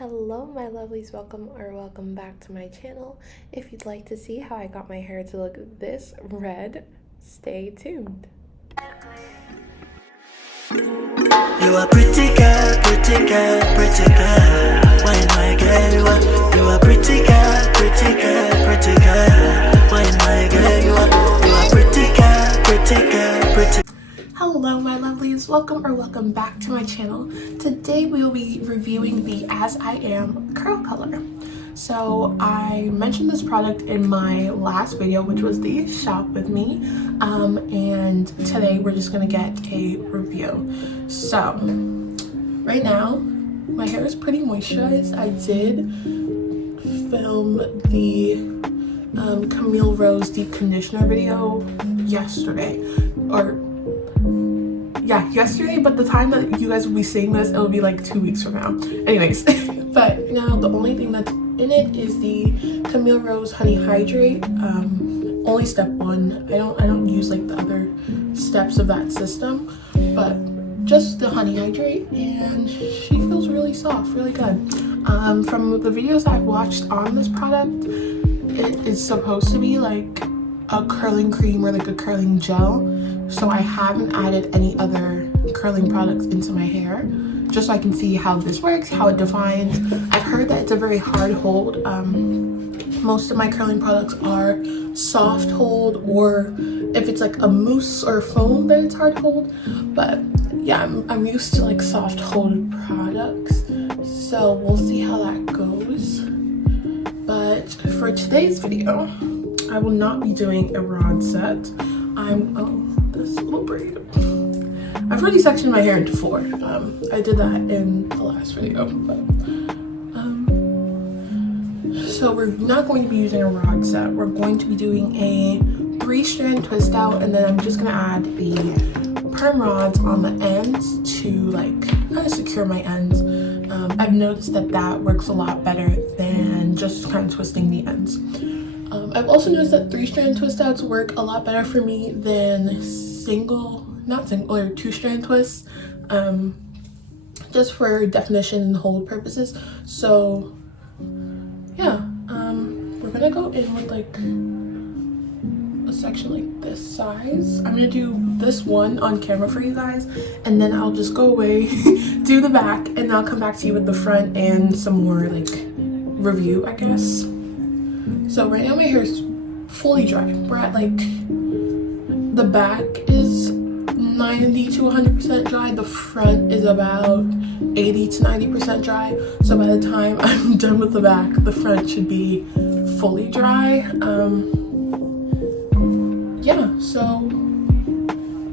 Hello my lovelies, welcome back to my channel. If you'd like to see how I got my hair to look this red, stay tuned. You are pretty girl, pretty girl, pretty girl. Why my girl, you are pretty girl, pretty girl, pretty girl. Why my girl, you are pretty girl, pretty girl, pretty. Hello my lovelies, welcome back to my channel. Today we will be reviewing the As I Am curl color. So I mentioned this product in my last video, which was the shop with me, and today we're just gonna get a review. So right now my hair is pretty moisturized. I did film the Camille Rose deep conditioner video yesterday, but the time that you guys will be seeing this, it'll be like 2 weeks from now. Anyways, but now the only thing that's in it is the Camille Rose Honey Hydrate. Only step one. I don't use like the other steps of that system, but just the Honey Hydrate, and she feels really soft, really good. From the videos I've watched on this product, it is supposed to be like a curling cream or like a curling gel. So I haven't added any other curling products into my hair, just so I can see how this works, how it defines. I've heard that it's a very hard hold. Most of my curling products are soft hold, or if it's like a mousse or foam, then it's hard hold. But yeah, I'm used to like soft hold products, so we'll see how that goes. But for today's video, I will not be doing a rod set. This little braid. I've already sectioned my hair into 4. I did that in the last video, but so we're not going to be using a rod set. We're going to be doing a 3-strand twist out, and then I'm just gonna add the perm rods on the ends to like kind of secure my ends. I've noticed that works a lot better than just kind of twisting the ends. I've also noticed that 3-strand twist outs work a lot better for me than 2-strand twists, just for definition and hold purposes. So yeah, we're gonna go in with like a section like this size. I'm gonna do this one on camera for you guys, and then I'll just go away, do the back, and I'll come back to you with the front and some more like review, I guess. So right now my hair is fully dry. We're at like, the back is 90 to 100% dry. The front is about 80 to 90% dry. So by the time I'm done with the back, the front should be fully dry. Yeah, so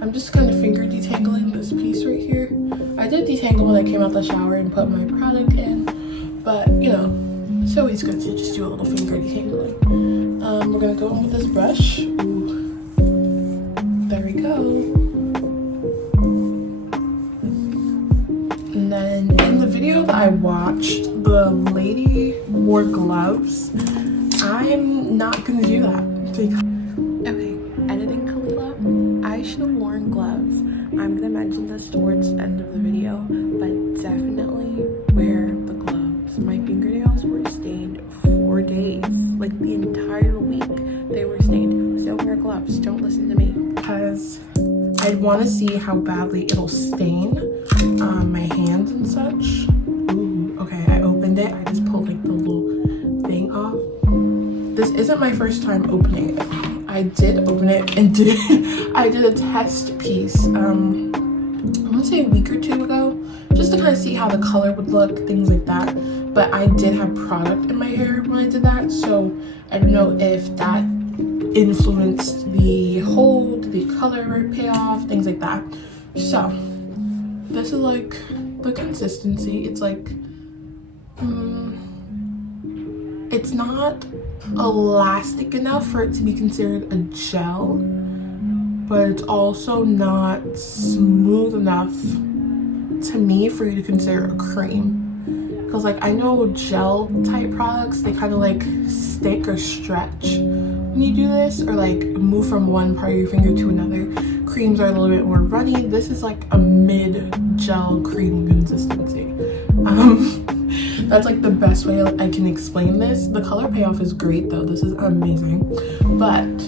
I'm just kind of finger detangling this piece right here. I did detangle when I came out the shower and put my product in, but you know, it's always good to just do a little finger detangling. We're gonna go in with this brush. Ooh. There we go. And then in the video that I watched, the lady wore gloves. I'm not gonna do that. Okay, editing Leilah. I should have worn gloves. I'm gonna mention this towards the end of the video, but definitely wear the gloves. My fingernails were stained 4 days, like the entire week they were stained. So wear gloves, don't listen to me. Because I'd want to see how badly it'll stain my hands and such. Ooh, okay, I opened it. I just pulled like the little thing off. This isn't my first time opening it. I did open it and I did a test piece, I want to say a week or 2 ago, just to kind of see how the color would look, things like that. But I did have product in my hair when I did that, so I don't know if that influenced the hold, the color payoff, things like that. So this is like the consistency. It's like it's not elastic enough for it to be considered a gel, but it's also not smooth enough to me for you to consider a cream. Because like I know gel type products, they kind of like stick or stretch when you do this, or like move from one part of your finger to another. Creams are a little bit more runny. This is like a mid gel cream consistency. That's like the best way I can explain this. The color payoff is great though. This is amazing. But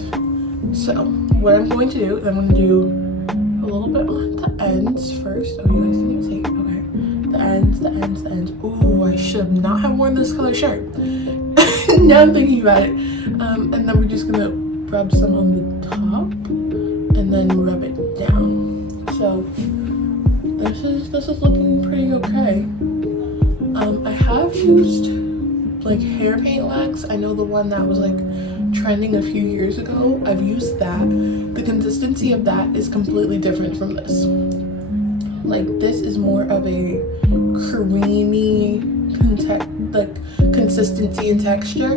so what I'm going to do is I'm going to do a little bit on the ends first. Oh, you guys didn't see. Okay. The ends. Ooh, I should not have worn this color shirt. Now I'm thinking about it. And then we're just gonna rub some on the top and then rub it down. So this is looking pretty okay. I have used like hair paint wax. I know the one that was like trending a few years ago. I've used that. The consistency of that is completely different from this. Like this is more of a creamy consistency and texture,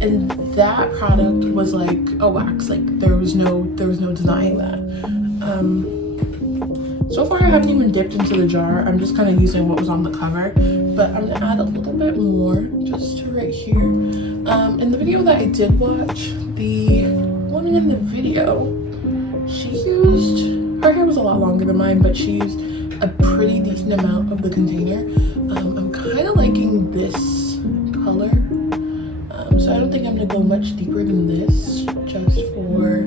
and that product was like a wax. Like there was no denying that. So far I haven't even dipped into the jar. I'm just kind of using what was on the cover, but I'm gonna add a little bit more just to right here. In the video that I did watch, the woman in the video, she used, her hair was a lot longer than mine, but she used a pretty decent amount of the container. I'm kind of liking this color, so I don't think I'm gonna go much deeper than this, just for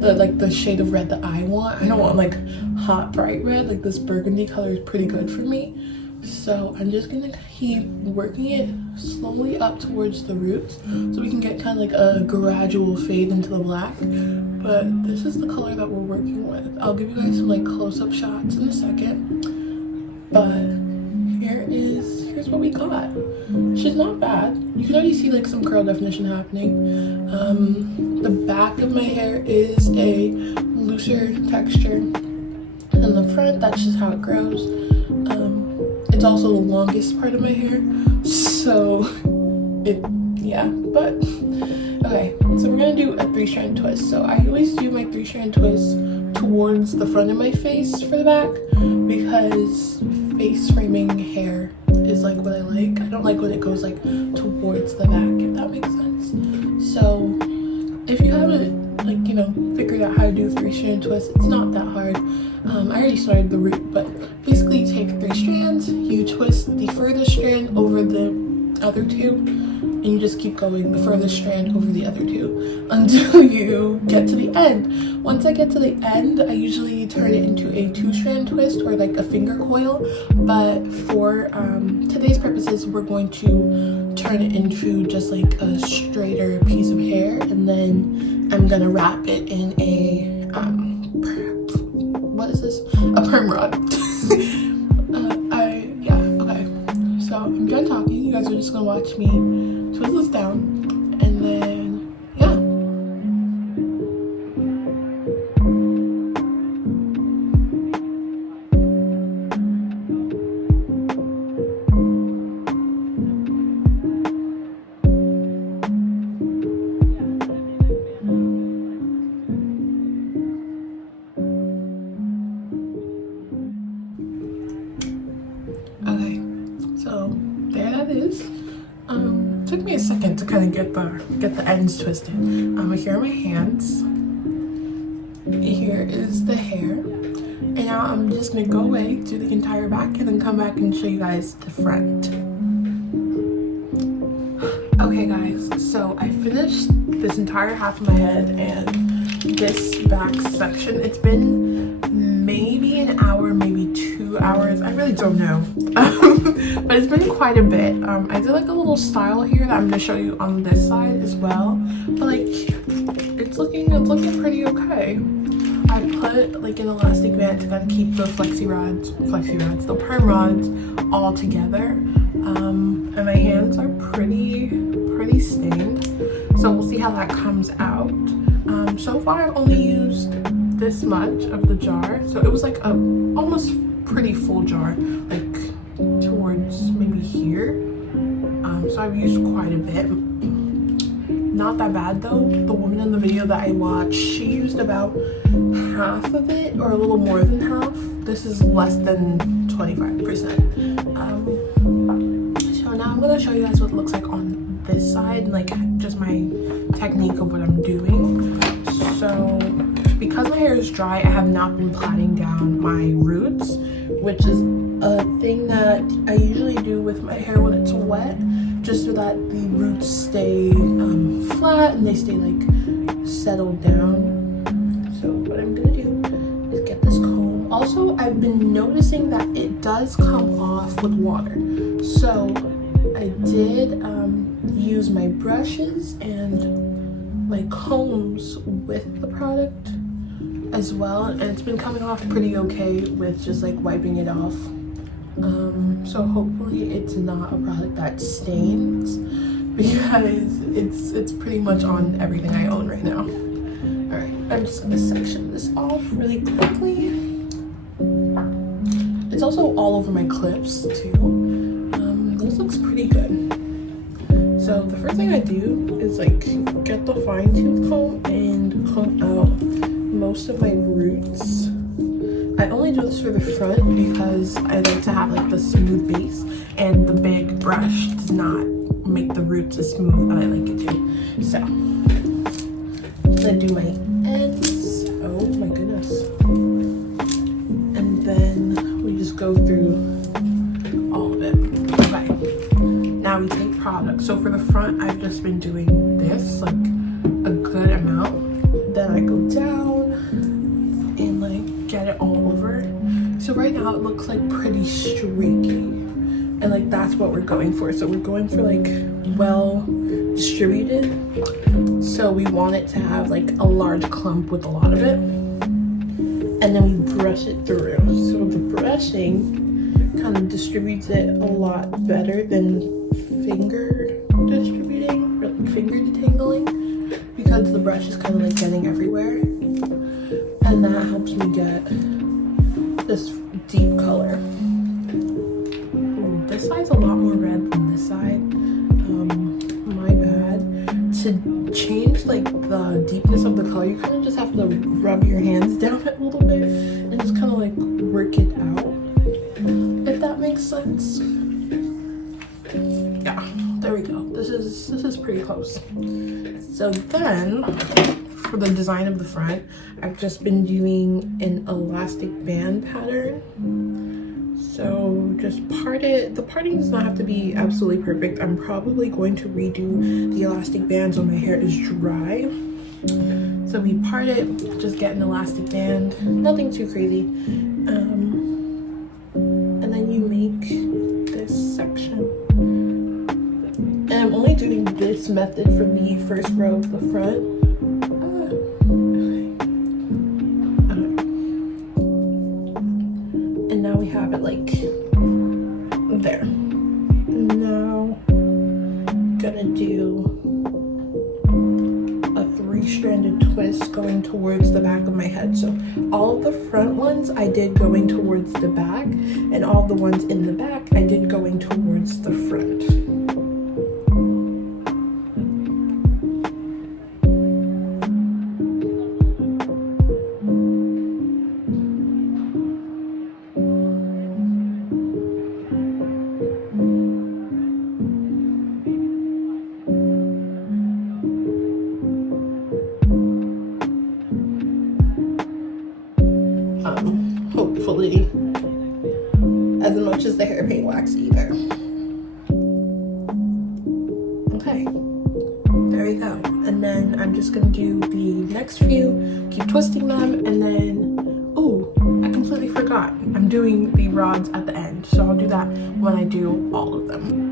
the shade of red that I want. I don't want like hot bright red. Like this burgundy color is pretty good for me, so I'm just gonna keep working it slowly up towards the roots so we can get kind of like a gradual fade into the black. But this is the color that we're working with. I'll give you guys some like close-up shots in a second, but here's what we got. She's not bad. You can already see like some curl definition happening. The back of my hair is a looser texture, and the front, that's just how it grows. It's also the longest part of my hair, so but okay, so we're gonna do a 3-strand twist. So I always do my 3-strand twist towards the front of my face for the back, because face framing hair is like what I like. I don't like when it goes like towards the back, if that makes sense. So if you haven't like, you know, figured out how to do 3-strand twists, it's not that hard. I already started the root, but basically you take 3 strands, you twist the furthest strand over the other 2, and you just keep going the furthest strand over the other 2 until you get to the end. Once I get to the end, I usually turn it into a 2-strand twist or like a finger coil, but for today's purposes, we're going to turn it into just like a straighter piece of hair, and then I'm gonna wrap it in a what is this? A perm rod. Okay. So I'm done talking. You guys are just gonna watch me twist this down, and then yeah. Okay, so there that is. Took me a second to kind of get the ends twisted. Here are my hands. Here is the hair. And now I'm just gonna go away, do the entire back, and then come back and show you guys the front. Okay guys, so I finished this entire half of my head and this back section. It's been maybe an hour, maybe 2 hours. I really don't know. But it's been quite a bit. I did like a little style here that I'm gonna show you on this side as well. But like it's looking pretty okay. I put like an elastic band to kind of keep the the perm rods all together. And my hands are pretty stained. So we'll see how that comes out. So far I've only used this much of the jar, so it was like a almost pretty full jar, like towards maybe here. So I've used quite a bit. Not that bad though. The woman in the video that I watched, she used about half of it, or a little more than half. This is less than 25%. So now I'm gonna show you guys what it looks like on this side, and like just my technique of what I'm doing. So because my hair is dry, I have not been plaiting down my roots, which is a thing that I usually do with my hair when it's wet, just so that the roots stay flat and they stay like settled down. So what I'm gonna do is get this comb. Also, I've been noticing that it does come off with water. So I did use my brushes and my combs with the product as well, and it's been coming off pretty okay with just like wiping it off. So hopefully it's not a product that stains, because it's pretty much on everything I own right now. Alright, I'm just gonna section this off really quickly. It's also all over my clips too. This looks pretty good. So the first thing I do is like get the fine tooth comb and comb out most of my roots. I only do this for the front because I like to have like the smooth base, and the big brush does not make the roots as smooth as I like it to. So I'm gonna do my ends. Oh my goodness. And then we just go through all of it. Okay. Now we take product. So for the front, I've just been doing this like a good amount. Then I go down and like get it all over. So right now it looks like pretty streaky, and like that's what we're going for. So we're going for like well distributed. So we want it to have like a large clump with a lot of it, and then we brush it through. So the brushing kind of distributes it a lot better than finger distributing, or like finger detangling, because the brush is kind of like getting everywhere, and that helps me get this deep color. Ooh, this side's a lot more red than this side. My bad. To change like the deepness of the color, you kind of just have to rub your hands down it a little bit and just kind of like work it out, if that makes sense. Yeah, there we go. This is pretty close. So then for the design of the front, I've just been doing an elastic band pattern. So just part it. The parting does not have to be absolutely perfect. I'm probably going to redo the elastic bands when my hair is dry. So we part it, just get an elastic band, nothing too crazy. And then you make this section. And I'm only doing this method for the first row of the front. And now we have it like there. Now I'm gonna do a 3-stranded twist going towards the back of my head. So all of the front ones I did going towards the back, and all the ones in the back I did going towards the front. Hopefully as much as the hair paint wax either. Okay, there we go. And then I'm just gonna do the next few, keep twisting them, and then oh, I completely forgot, I'm doing the rods at the end, so I'll do that when I do all of them.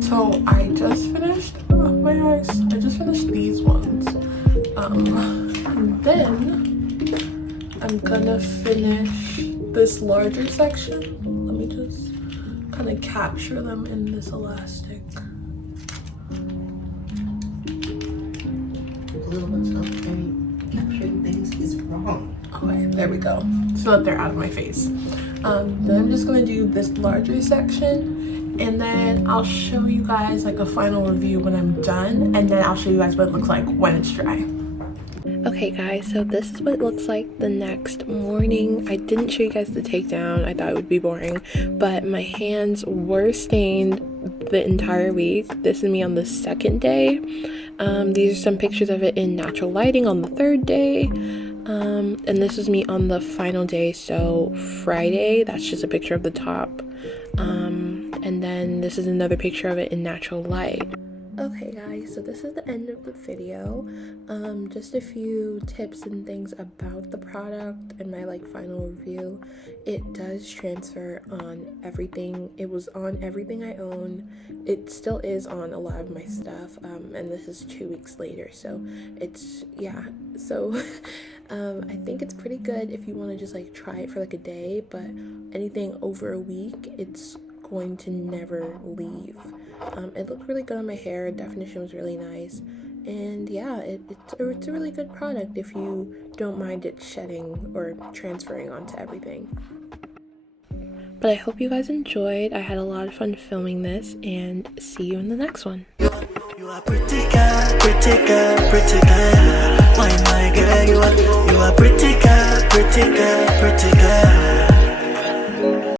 So I just finished, my eyes, I just finished these ones. And then I'm gonna finish this larger section. Let me just kind of capture them in this elastic. A little bit of capturing things is wrong. Okay, there we go. So that they're out of my face. Then I'm just gonna do this larger section, and then I'll show you guys like a final review when I'm done, and then I'll show you guys what it looks like when it's dry. Okay guys, so this is what it looks like the next morning. I didn't show you guys the takedown. I thought it would be boring, but my hands were stained the entire week. This is me on the second day. These are some pictures of it in natural lighting on the third day. And this is me on the final day, so Friday. That's just a picture of the top. And then this is another picture of it in natural light. Okay guys, so this is the end of the video. Just a few tips and things about the product and my like final review. It does transfer on everything. It was on everything I own. It still is on a lot of my stuff, and this is 2 weeks later, so it's, yeah, so I think it's pretty good if you want to just like try it for like a day, but anything over a week, it's going to never leave. It looked really good on my hair. Definition was really nice, and yeah, it's a really good product if you don't mind it shedding or transferring onto everything. But I hope you guys enjoyed. I had a lot of fun filming this, and see you in the next one. You are pretty girl, pretty girl, pretty girl. Why my girl, you are pretty girl, pretty girl, pretty girl.